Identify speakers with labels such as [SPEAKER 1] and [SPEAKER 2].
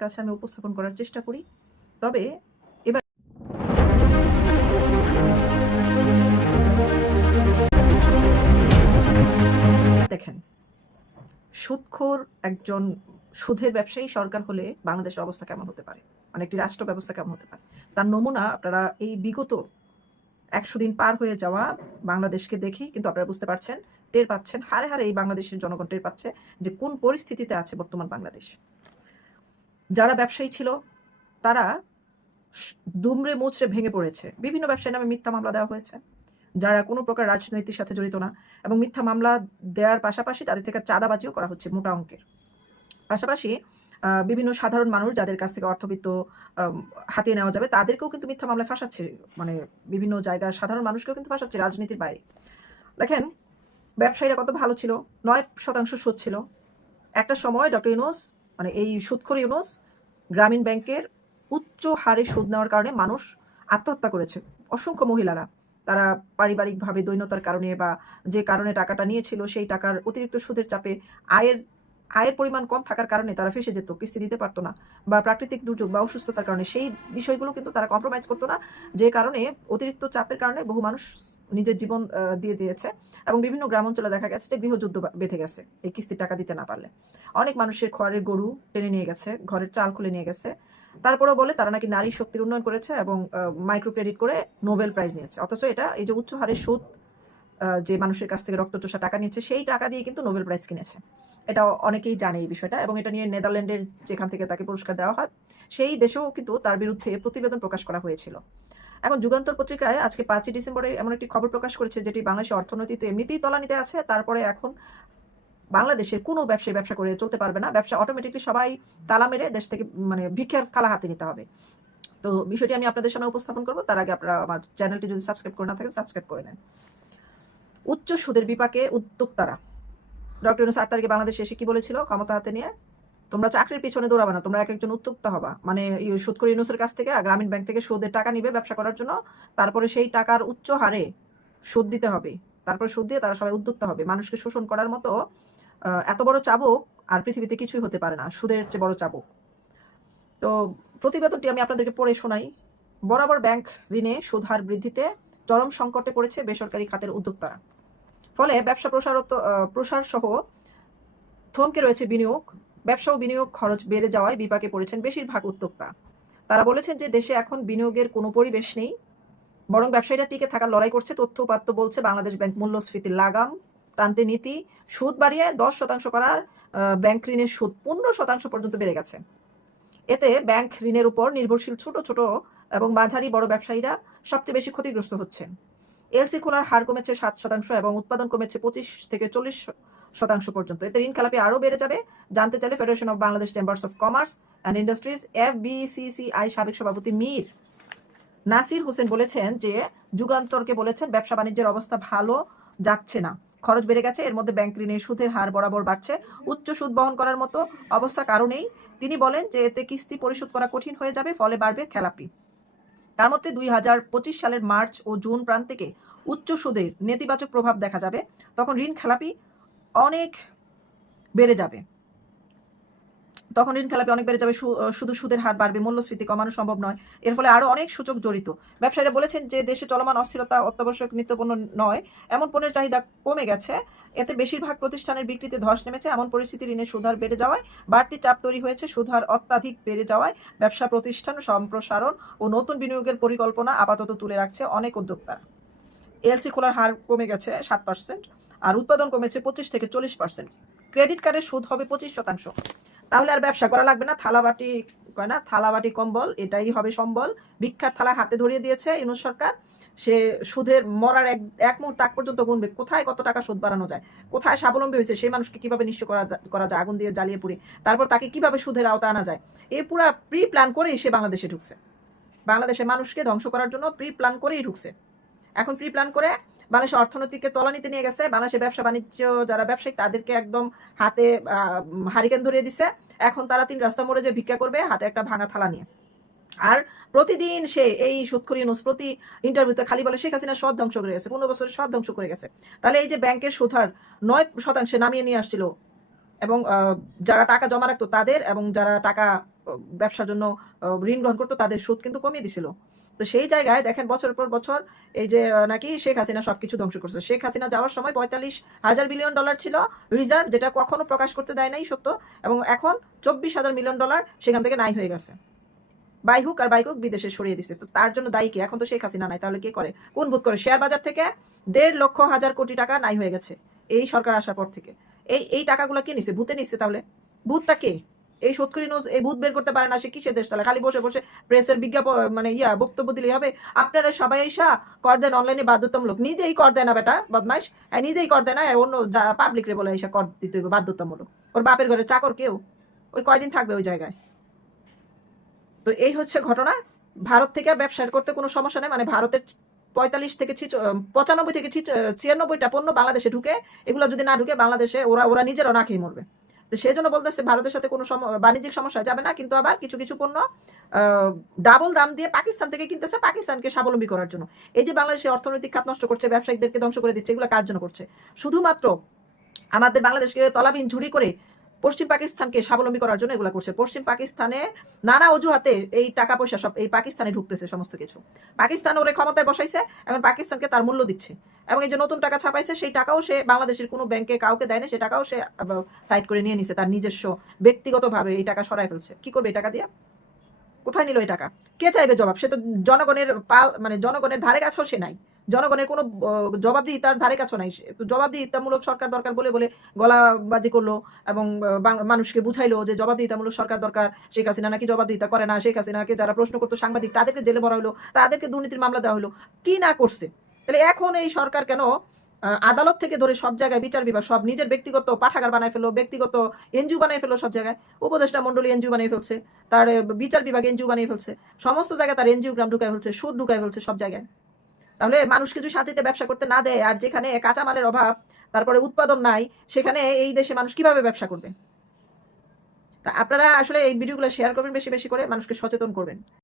[SPEAKER 1] কাছে আমি উপস্থাপন করার চেষ্টা করি। তবে এবার দেখেন, সুদখোর একজন সুদের ব্যবসায়ী সরকার হলে বাংলাদেশের অবস্থা কেমন হতে পারে? মানে একটি রাষ্ট্র ব্যবস্থা কেমন হতে পারে? তার নমুনা আপনারা এই বিগত একশো দিন পার হয়ে যাওয়া বাংলাদেশকে দেখেই কিন্তু আপনারা বুঝতে পারছেন, টের পাচ্ছেন, হারে হারে এই বাংলাদেশের জনগণ টের পাচ্ছে যে কোন পরিস্থিতিতে আছে বর্তমান বাংলাদেশ। যারা ব্যবসায়ী ছিল, তারা দুমড়ে মুচড়ে ভেঙে পড়েছে। বিভিন্ন ব্যবসায়ী নামে মিথ্যা মামলা দেওয়া হয়েছে। যারা কোনো প্রকার রাজনৈতিক সাথে জড়িত না এবং মিথ্যা মামলা দেওয়ার পাশাপাশি তাদের থেকে চাঁদাবাজিও করা হচ্ছে মোটা অঙ্কের। পাশাপাশি বিভিন্ন সাধারণ মানুষ যাদের কাছ থেকে অর্থবিত্ত হাতিয়ে নেওয়া যাবে, তাদেরকেও কিন্তু মিথ্যা মামলায় ফাঁসাচ্ছে। মানে বিভিন্ন জায়গার সাধারণ মানুষকেও কিন্তু ফাঁসাচ্ছে রাজনীতির বাইরে। দেখেন, ব্যবসায়ীরা কত ভালো ছিল। নয় শতাংশ সুদ ছিল। একটা সময় ডক্টর ইউনুস মানে এই সুদখোর ইউনুস গ্রামীণ ব্যাংকের উচ্চ হারে সুদ নেওয়ার কারণে মানুষ আত্মহত্যা করেছে। অসংখ্য মহিলারা, তারা পারিবারিকভাবে দৈন্যতার কারণে বা যে কারণে টাকাটা নিয়েছিল, সেই টাকার অতিরিক্ত সুদের চাপে আয়ের আয়ের পরিমাণ কম থাকার কারণে তারা ফেসে যেত, কিস্তি দিতে পারতো না বা প্রাকৃতিক দুর্যোগ বা অসুস্থতার কারণে। সেই বিষয়গুলো কিন্তু তারা কম্প্রোমাইজ করতো না, যে কারণে অতিরিক্ত চাপের কারণে বহু মানুষ নিজের জীবন দিয়ে দিয়েছে এবং বিভিন্ন গ্রাম অঞ্চলে দেখা গেছে যে গৃহযুদ্ধ বেঁধে গেছে। এই কিস্তির টাকা দিতে না পারলে। অনেক মানুষের খড়ের গরু টেনে নিয়ে গেছে, ঘরের চাল খুলে নিয়ে গেছে। তারপরেও বলে তারা নাকি নারী শক্তির উন্নয়ন করেছে এবং মাইক্রো ক্রেডিট করে নোবেল প্রাইজ নিয়েছে। অথচ এটা এই যে উচ্চ হারে সুদ যে মানুষের কাছ থেকে রক্তচোষা টাকা নিয়েছে, সেই টাকা দিয়ে কিন্তু নোবেল প্রাইজ কিনেছে। এটা অনেকেই জানে এই বিষয়টা এবং এটা নিয়ে নেদারল্যান্ডের যেখান থেকে তাকে পুরস্কার দেওয়া হয়, সেই দেশেও কিন্তু তার বিরুদ্ধে প্রতিবেদন প্রকাশ করা হয়েছিল। এখন যুগান্তর পত্রিকায় আজকে পাঁচই ডিসেম্বরে এমন একটি খবর প্রকাশ করেছে যেটি বাংলাদেশের অর্থনীতি তো এমনিতেই তলানিতে আছে, তারপরে এখন বাংলাদেশের কোনো ব্যবসায়ী ব্যবসা করে চলতে পারবে না। ব্যবসা অটোমেটিকলি সবাই তালা মেরে দেশ থেকে মানে ভিক্ষার থালা হাতে নিতে হবে। তো বিষয়টি আমি আপনাদের সামনে উপস্থাপন করব। তার আগে আপনারা আমার চ্যানেলটি যদি সাবস্ক্রাইব করে না থাকেন, সাবস্ক্রাইব করে নেন। উচ্চ সুদের বিপাকে উদ্যোক্তারা। ডক্টর ইউনুস আট তারিখে বাংলাদেশে এসে কি বলেছিল? ক্ষমতা হাতে নিয়ে তোমরা চাকরির পিছনে দৌড়াবে না, তোমরা এক একজন উদ্যোক্তা হবা। মানে সুদখোর ইউনুসের কাছ থেকে গ্রামীণ ব্যাংক থেকে সুদের টাকা নিবে ব্যবসা করার জন্য, তারপরে সেই টাকার উচ্চ হারে সুদ দিতে হবে। তারপরে সুদ দিয়ে তারা সবাই উদ্যোক্তা হবে। মানুষকে শোষণ করার মতো এত বড় চাবুক আর পৃথিবীতে কিছুই হতে পারে না, সুদের চেয়ে বড় চাবুক। তো প্রতিবেদনটি আমি আপনাদেরকে পড়ে শোনাই। বরাবর ব্যাংক ঋণে সুদ হার বৃদ্ধিতে চরম সংকটে পড়েছে বেসরকারি খাতের উদ্যোক্তারা। ফলে ব্যবসা প্রসারত প্রসার সহ থমকে রয়েছে বিনিয়োগ। ব্যবসা ও বিনিয়োগ খরচ বেড়ে যাওয়ায় বিপাকে পড়েছেন বেশিরভাগ উদ্যোক্তা। তারা বলেছেন যে দেশে এখন বিনিয়োগের কোনো পরিবেশ নেই, বরং ব্যবসায়ীরা টিকে থাকার লড়াই করছে, তথ্য উপাত্ত বলছে বাংলাদেশ ব্যাংক মূল্যস্ফীতির লাগাম টানতে নীতি, সুদ বাড়িয়ে দশ শতাংশ করার ব্যাংক ঋণের সুদ পনেরো শতাংশ পর্যন্ত বেড়ে গেছে। এতে ব্যাংক ঋণের উপর নির্ভরশীল ছোট ছোট এবং মাঝারি বড় ব্যবসায়ীরা সবচেয়ে বেশি ক্ষতিগ্রস্ত হচ্ছে এলসি খোলার হার কমেছে সাত শতাংশ এবং উৎপাদন কমেছে পঁচিশ থেকে চল্লিশ শতাংশ পর্যন্ত। এতে ঋণ খেলাপি আরও বেড়ে যাবে। জানতে চাইলে federation of Bangladesh chambers of commerce and industries F BCCI সাবেক সভাপতি মীর নাসির হোসেন বলেছেন যে, যুগান্তরকে বলেছেন ব্যবসা বাণিজ্যের অবস্থা ভালো যাচ্ছে না। খরচ বেড়ে গেছে, এর মধ্যে ব্যাংক ঋণের সুদের হার বরাবর বাড়ছে। উচ্চ সুদ বহন করার মতো অবস্থা কারণেই তিনি বলেন যে, এতে কিস্তি পরিশোধ করা কঠিন হয়ে যাবে, ফলে বাড়বে খেলাপি। তার মধ্যে দুই হাজার পঁচিশ সালের মার্চ ও জুন প্রান্তিকে উচ্চ সুদের নেতিবাচক প্রভাব দেখা যাবে। তখন ঋণ খেলাপি অনেক বেড়ে যাবে। তখন ঋণ খেলাপি অনেক বেড়ে যাবে শুধু সুদের হার বাড়বে, মূল্যস্ফীতি কমানো সম্ভব নয়। এর ফলে আরও অনেক সূচক জড়িত। ব্যবসায়ীরা বলেছেন যে, দেশে চলমান অস্থিরতা অত্যাবশ্যক নিত্যপণ্য নয়, এমন পণ্যের চাহিদা কমে গেছে। এতে বেশিরভাগ প্রতিষ্ঠানের বিক্রিতে ধস নেমেছে। এমন পরিস্থিতি ঋণের সুধার বেড়ে যাওয়ায় বাড়তি চাপ তৈরি হয়েছে। সুধার অত্যাধিক বেড়ে যাওয়ায় ব্যবসা প্রতিষ্ঠান, সম্প্রসারণ ও নতুন বিনিয়োগের পরিকল্পনা আপাতত তুলে রাখছে অনেক উদ্যোক্তা এলসি খোলার হার কমে গেছে সাত পার্সেন্ট আর উৎপাদন কমেছে পঁচিশ থেকে চল্লিশ পার্সেন্ট ক্রেডিট কার্ডের সুদ হবে পঁচিশ শতাংশ। তাহলে আর ব্যবসা করা লাগবে না। থালাবাটি, কয় না? থালাবাটি কম্বল, এটাই হবে সম্বল। ভিক্ষার থালা হাতে ধরিয়ে দিয়েছে ইউনুস সরকার। সে সুদের মরার এক এক মুহূর্ত আগ পর্যন্ত গুনবে। কোথায় কত টাকা সুদ বাড়ানো যায়? কোথায় স্বাবলম্বী হয়েছে? সেই মানুষকে কীভাবে নিঃস্ব করা করা যায়? আগুন দিয়ে জ্বালিয়ে পুড়ে। তারপর তাকে কীভাবে সুদের আওতা আনা যায়? এই পুরা প্রি প্ল্যান করেই সে বাংলাদেশে ঢুকছে। বাংলাদেশের মানুষকে ধ্বংস করার জন্য প্রি প্ল্যান করেই ঢুকছে। এখন প্রি প্ল্যান করে বাংলাদেশের অর্থনীতিকে তলানিতে নিয়ে গেছে। বাংলাদেশের ব্যবসা বাণিজ্য যারা ব্যবসায়ী, তাদেরকে একদম হাতে হারিকেন ধরিয়ে দিছে। এখন তারা তিন রাস্তা মোড়ে যে ভিক্ষা করবে, হাতে একটা ভাঙা থালা নিয়ে। আর প্রতিদিন সে এই সুৎখরি ইউনুস প্রতি ইন্টারভিউতে খালি বলে, শেখ হাসিনা সব ধ্বংস করে গেছে, পনেরো বছর সব ধ্বংস করে গেছে। তাহলে এই যে ব্যাংকের সুধার নয় শতাংশে নামিয়ে নিয়ে আসছিল। এবং যারা টাকা জমা রাখতো তাদের এবং যারা টাকা, ব্যবসার জন্য ঋণ গ্রহণ করতো তাদের সুদ কিন্তু কমিয়ে দিছিল। তো সেই জায়গায় দেখেন বছর পর বছর এই যে নাকি শেখ হাসিনা সবকিছু ধ্বংস করছে। শেখ হাসিনা যাওয়ার সময় পঁয়তাল্লিশ হাজার বিলিয়ন ডলার ছিল রিজার্ভ যেটা কখনো প্রকাশ করতে দেয় নাই, সত্য। এবং এখন চব্বিশ হাজার মিলিয়ন ডলার সেখান থেকে নাই হয়ে গেছে। বাইহুক আর বাইহুক বিদেশে সরিয়ে দিছে। তো তার জন্য দায়ী কি? এখন তো শেখ হাসিনা নাই, তাহলে কে করে? কোন ভূত করে? শেয়ার বাজার থেকে দেড় লক্ষ হাজার কোটি টাকা নাই হয়ে গেছে, এই সরকার আসার পর থেকে। এই এই টাকাগুলো কে নিছে? ভূতে নিচ্ছে তাহলে? ভূতটা কে? এই সৎকরি নিউজ এই ভূত বের করতে পারে না সে কিসের দেশ তাহলে? খালি বসে বসে প্রেসের বিজ্ঞাপন মানে ইয়া বক্তব্য দিলেই হবে। আপনারা সবাই এসা কর দেন অনলাইনে বাধ্যতামূলক। নিজেই কর দেয় না বেটা বদমাইশ হ্যাঁ, নিজেই কর দেয় না অন্য যারা পাবলিক রে বলে এসা কর দিতে হবে বাধ্যতামূলক। ওর বাপের ঘরে চাকর কেউ? ওই কয়দিন থাকবে ওই জায়গায়? তো এই হচ্ছে ঘটনা। ভারত থেকে ব্যবসা করতে কোনো সমস্যা নেই মানে ভারতের পঁয়তাল্লিশ থেকে পঁচানব্বই থেকে ছিয়ানব্বইটা পণ্য বাংলাদেশে ঢুকে এগুলো যদি না ঢুকে বাংলাদেশে ওরা ওরা নিজেরাও না খেয়ে মরবে। তো সেই জন্য বলতেছে ভারতের সাথে কোনো বাণিজ্যিক সমস্যা যাবে না, কিন্তু আবার কিছু কিছু পণ্য ডাবল দাম দিয়ে পাকিস্তান থেকে কিনতেছে পাকিস্তানকে স্বাবলম্বী করার জন্য। এই যে বাংলাদেশের অর্থনৈতিক খাত নষ্ট করছে, ব্যবসায়ীদেরকে ধ্বংস করে দিচ্ছে, এগুলো কার জন্য করছে? শুধুমাত্র আমাদের বাংলাদেশকে তলাবিন ঝুড়ি করে পশ্চিম পাকিস্তানকে স্বাবলম্বী করার জন্য এগুলো করছে। পশ্চিম পাকিস্তানে নানা অজুহাতে এই টাকা পয়সা সব এই পাকিস্তানে ঢুকতেছে সমস্ত কিছু। পাকিস্তান ওরে ক্ষমতায় বসাইছে, এখন পাকিস্তানকে তার মূল্য দিচ্ছে। এবং এই যে নতুন টাকা ছাপাইছে, সেই টাকাও সে বাংলাদেশের কোনো ব্যাংকে কাউকে দেয়নি সেই টাকাও সে সাইড করে নিয়ে নিছে তার নিজস্ব, ব্যক্তিগতভাবে এই টাকা সরাই ফেলছে। কি করবে এই টাকা দিয়ে? কোথায় নিল এই টাকা? কে চাইবে জবাব? সে তো জনগণের পাল মানে জনগণের ধারে কাছেও সে নাই। জনগণের কোনো আহ, জবাবদিহিতার ধারে কাছেও নাই তো জবাবদিহিতামূলক সরকার দরকার বলে বলে গলাবাজি করল এবং মানুষকে বুঝাইলো যে জবাবদিহিতামূলক সরকার দরকার শেখ হাসিনা নাকি জবাবদিহিতা করে না শেখ হাসিনাকে যারা প্রশ্ন করতো সাংবাদিক তাদেরকে জেলে ভরা হলো তাদেরকে দুর্নীতির মামলা দেওয়া হলো কি না করছে? তাহলে এখন এই সরকার কেন আদালত থেকে ধরে সব জায়গায় বিচার বিভাগ, সব নিজের ব্যক্তিগত পাঠাগার বানায় ফেলো ব্যক্তিগত এনজিও বানায় ফেলো সব জায়গায়। উপদেষ্টা মন্ডলী এনজিও বানিয়ে ফেলছে, তার বিচার বিভাগ এনজিও বানিয়ে ফেলছে, সমস্ত জায়গায় তার এনজিও গ্রাম ঢুকায় ফেলছে, সুদ ঢুকায় ফেলছে সব জায়গায়। তাহলে মানুষকে যদি শান্তিতে ব্যবসা করতে না দেয়, আর যেখানে কাঁচামালের অভাব, তারপরে উৎপাদন নাই, সেখানে এই দেশে মানুষ কীভাবে ব্যবসা করবে? তা আপনারা আসলে এই ভিডিওগুলো শেয়ার করবেন বেশি বেশি করে, মানুষকে সচেতন করবেন।